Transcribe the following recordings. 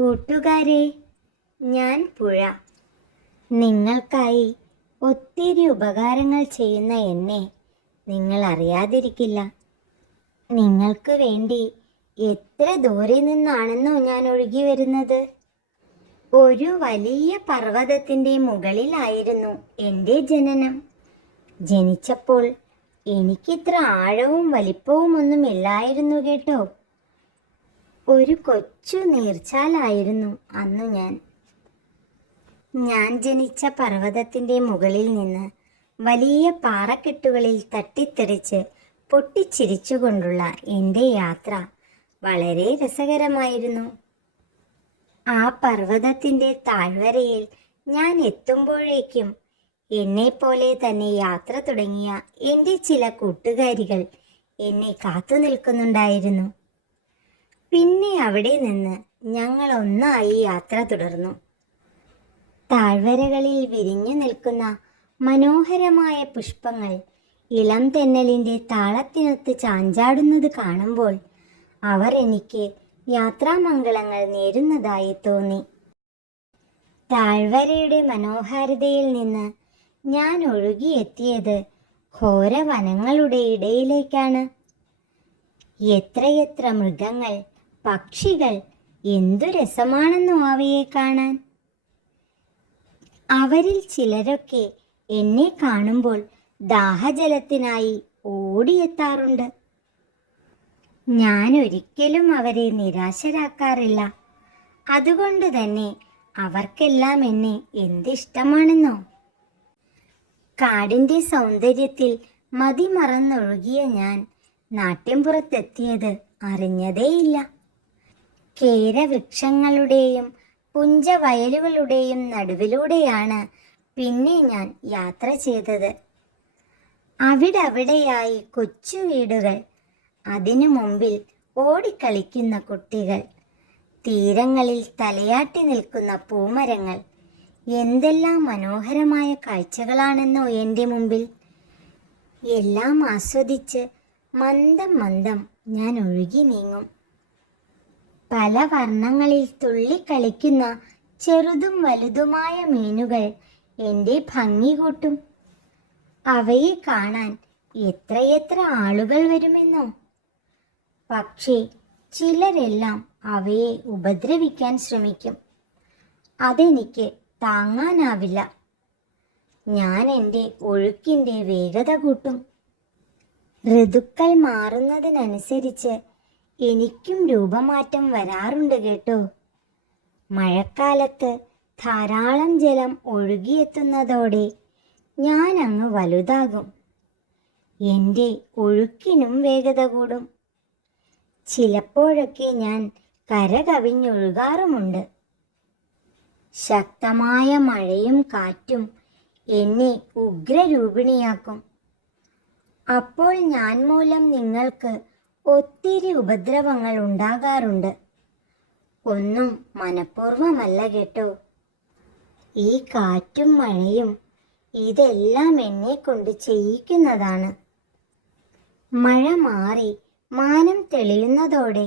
കൂട്ടുകാരെ, ഞാൻ പുഴ. നിങ്ങൾക്കായി ഒത്തിരി ഉപകാരങ്ങൾ ചെയ്യുന്ന എന്നെ നിങ്ങൾ അറിയാതിരിക്കില്ല. നിങ്ങൾക്ക് വേണ്ടി എത്ര ദൂരെ നിന്നാണെന്നോ ഞാൻ ഒഴുകി വരുന്നത്. ഒരു വലിയ പർവ്വതത്തിൻ്റെ മുകളിലായിരുന്നു എൻ്റെ ജനനം. ജനിച്ചപ്പോൾ എനിക്കിത്ര ആഴവും വലിപ്പവും ഒന്നുമില്ലായിരുന്നു കേട്ടോ. ഒരു കൊച്ചു നീർച്ചാലായിരുന്നു അന്നു ഞാൻ ജനിച്ച പർവ്വതത്തിൻ്റെ മുകളിൽ നിന്ന് വലിയ പാറക്കെട്ടുകളിൽ തട്ടിത്തെറിച്ച് പൊട്ടിച്ചിരിച്ചുകൊണ്ടുള്ള എൻ്റെ യാത്ര വളരെ രസകരമായിരുന്നു. ആ പർവ്വതത്തിൻ്റെ താഴ്വരയിൽ ഞാൻ എത്തുമ്പോഴേക്കും എന്നെപ്പോലെ തന്നെ യാത്ര തുടങ്ങിയ എൻ്റെ ചില കൂട്ടുകാരികൾ എന്നെ കാത്തു നിൽക്കുന്നുണ്ടായിരുന്നു. പിന്നെ അവിടെ നിന്ന് ഞങ്ങൾ ഒന്നായി യാത്ര തുടർന്നു. താഴ്വരകളിൽ വിരിഞ്ഞു നിൽക്കുന്ന മനോഹരമായ പുഷ്പങ്ങൾ ഇളം തെന്നലിൻ്റെ താളത്തിനൊത്ത് ചാഞ്ചാടുന്നത് കാണുമ്പോൾ അവർ എനിക്ക് യാത്രാമംഗളങ്ങൾ നേരുന്നതായി തോന്നി. താഴ്വരയുടെ മനോഹാരിതയിൽ നിന്ന് ഞാൻ ഒഴുകിയെത്തിയത് ഘോരവനങ്ങളുടെ ഇടയിലേക്കാണ്. എത്രയെത്ര മൃഗങ്ങൾ, പക്ഷികൾ, എന്തു രസമാണെന്നോ അവയെ കാണാൻ. അവരിൽ ചിലരൊക്കെ എന്നെ കാണുമ്പോൾ ദാഹജലത്തിനായി ഓടിയെത്താറുണ്ട്. ഞാൻ ഒരിക്കലും അവരെ നിരാശരാക്കാറില്ല. അതുകൊണ്ട് തന്നെ അവർക്കെല്ലാം എന്നെ എന്തിഷ്ടമാണെന്നോ. കാടിൻ്റെ സൗന്ദര്യത്തിൽ മതിമറന്നൊഴുകിയ ഞാൻ നാട്ടിൻപുറത്തെത്തിയത് അറിഞ്ഞതേയില്ല. കേരവൃക്ഷങ്ങളുടെയും പുഞ്ചവയലുകളുടെയും നടുവിലൂടെയാണ് പിന്നെ ഞാൻ യാത്ര ചെയ്തത്. അവിടെയായി കൊച്ചു വീടുകൾ, അതിനു മുമ്പിൽ ഓടിക്കളിക്കുന്ന കുട്ടികൾ, തീരങ്ങളിൽ തലയാട്ടി നിൽക്കുന്ന പൂമരങ്ങൾ. എന്തെല്ലാം മനോഹരമായ കാഴ്ചകളാണെന്നോ എൻ്റെ മുമ്പിൽ. എല്ലാം ആസ്വദിച്ച് മന്ദം മന്ദം ഞാൻ ഒഴുകി നീങ്ങും. പല വർണ്ണങ്ങളിൽ തുള്ളിക്കളിക്കുന്ന ചെറുതും വലുതുമായ മീനുകൾ എൻ്റെ ഭംഗി കൂട്ടും. അവയെ കാണാൻ എത്രയെത്ര ആളുകൾ വരുമെന്നോ. പക്ഷേ ചിലരെല്ലാം അവയെ ഉപദ്രവിക്കാൻ ശ്രമിക്കും. അതെനിക്ക് താങ്ങാനാവില്ല. ഞാൻ എൻ്റെ ഒഴുക്കിൻ്റെ വേഗത കൂട്ടും. ഋതുക്കൾ മാറുന്നതിനനുസരിച്ച് എനിക്കും രൂപമാറ്റം വരാറുണ്ട് കേട്ടോ. മഴക്കാലത്ത് ധാരാളം ജലം ഒഴുകിയെത്തുന്നതോടെ ഞാൻ അങ്ങ് വലുതാകും. എൻ്റെ ഒഴുക്കിനും വേഗത കൂടും. ചിലപ്പോഴൊക്കെ ഞാൻ കര കവിഞ്ഞൊഴുകാറുമുണ്ട്. ശക്തമായ മഴയും കാറ്റും എന്നെ ഉഗ്രരൂപിണിയാക്കും. അപ്പോൾ ഞാൻ മൂലം നിങ്ങൾക്ക് ഒത്തിരി ഉപദ്രവങ്ങൾ ഉണ്ടാകാറുണ്ട്. ഒന്നും മനഃപൂർവ്വമല്ല കേട്ടോ. ഈ കാറ്റും മഴയും ഇതെല്ലാം എന്നെ കൊണ്ട് ചെയ്യിക്കുന്നതാണ്. മഴ മാറി മാനം തെളിയുന്നതോടെ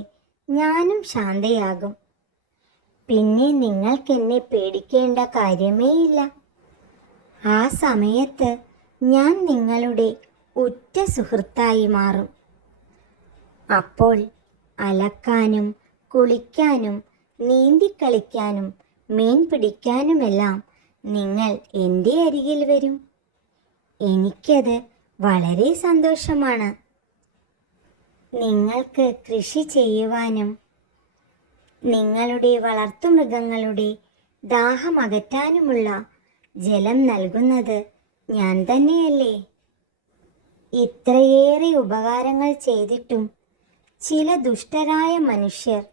ഞാനും ശാന്തയാകും. പിന്നെ നിങ്ങൾക്കെന്നെ പേടിക്കേണ്ട കാര്യമേയില്ല. ആ സമയത്ത് ഞാൻ നിങ്ങളുടെ ഉറ്റ സുഹൃത്തായി മാറും. അപ്പോൾ അലക്കാനും കുളിക്കാനും നീന്തിക്കളിക്കാനും മീൻ പിടിക്കാനുമെല്ലാം നിങ്ങൾ എൻ്റെ അരികിൽ വരും. എനിക്കത് വളരെ സന്തോഷമാണ്. നിങ്ങൾക്ക് കൃഷി ചെയ്യുവാനും നിങ്ങളുടെ വളർത്തുമൃഗങ്ങളുടെ ദാഹമകറ്റാനുമുള്ള ജലം നൽകുന്നത് ഞാൻ തന്നെയല്ലേ. ഇത്രയേറെ ഉപകാരങ്ങൾ ചെയ്തിട്ടും ചില ദുഷ്ടരായ മനുഷ്യർ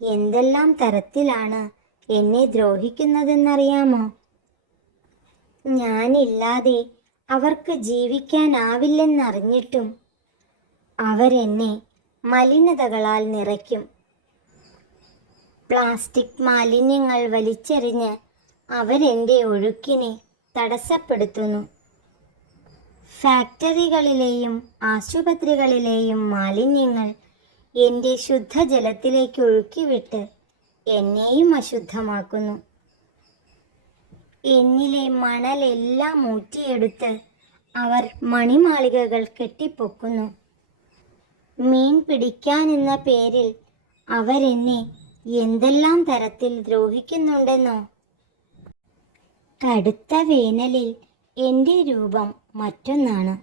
എന്തെല്ലാം തരത്തിലാണ് എന്നെ ദ്രോഹിക്കുന്നതെന്നറിയാമോ? ഞാനില്ലാതെ അവർക്ക് ജീവിക്കാനാവില്ലെന്നറിഞ്ഞിട്ടും അവരെന്നെ മലിനതകളാൽ നിറയ്ക്കും. പ്ലാസ്റ്റിക് മാലിന്യങ്ങൾ വലിച്ചെറിഞ്ഞ് അവരെൻ്റെ ഒഴുക്കിനെ തടസ്സപ്പെടുത്തുന്നു. ഫാക്ടറികളിലെയും ആശുപത്രികളിലെയും മാലിന്യങ്ങൾ എൻ്റെ ശുദ്ധജലത്തിലേക്ക് ഒഴുക്കിവിട്ട് എന്നെയും അശുദ്ധമാക്കുന്നു. എന്നിലെ മണലെല്ലാം ഊറ്റിയെടുത്ത് അവർ മണിമാളികകൾ കെട്ടിപ്പൊക്കുന്നു. മീൻ പിടിക്കാനെന്ന പേരിൽ അവരെന്നെ എന്തെല്ലാം തരത്തിൽ ദ്രോഹിക്കുന്നുണ്ടെന്നോ. കടുത്ത വേനലിൽ എൻ്റെ രൂപം മറ്റൊന്നാണ്.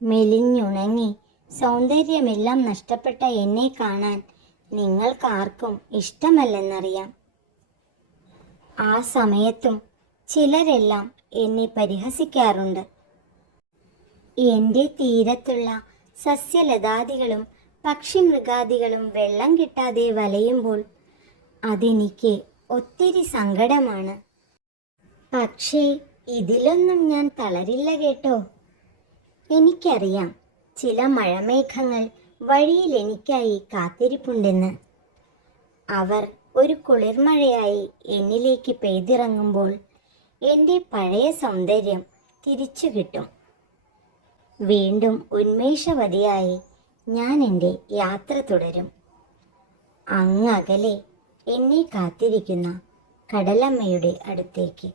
മെലിഞ്ഞുണങ്ങി സൗന്ദര്യമെല്ലാം നഷ്ടപ്പെട്ട എന്നെ കാണാൻ നിങ്ങൾക്കാർക്കും ഇഷ്ടമല്ലെന്നറിയാം. ആ സമയത്തും ചിലരെല്ലാം എന്നെ പരിഹസിക്കാറുണ്ട്. എൻ്റെ തീരത്തുള്ള സസ്യലതാദികളും പക്ഷിമൃഗാദികളും വെള്ളം കിട്ടാതെ വലയുമ്പോൾ അതെനിക്ക് ഒത്തിരി സങ്കടമാണ്. പക്ഷേ ഇതിലൊന്നും ഞാൻ തളരില്ല കേട്ടോ. എനിക്കറിയാം ചില മഴമേഘങ്ങൾ വഴിയിൽ എനിക്കായി കാത്തിരിപ്പുണ്ടെന്ന്. അവർ ഒരു കുളിർമഴയായി എന്നിലേക്ക് പെയ്തിറങ്ങുമ്പോൾ എൻ്റെ പഴയ സൗന്ദര്യം തിരിച്ചു കിട്ടും. വീണ്ടും ഉന്മേഷവതിയായി ഞാൻ എൻ്റെ യാത്ര തുടരും. അങ്ങകലെ എന്നെ കാത്തിരിക്കുന്ന കടലമ്മയുടെ അടുത്തേക്ക്.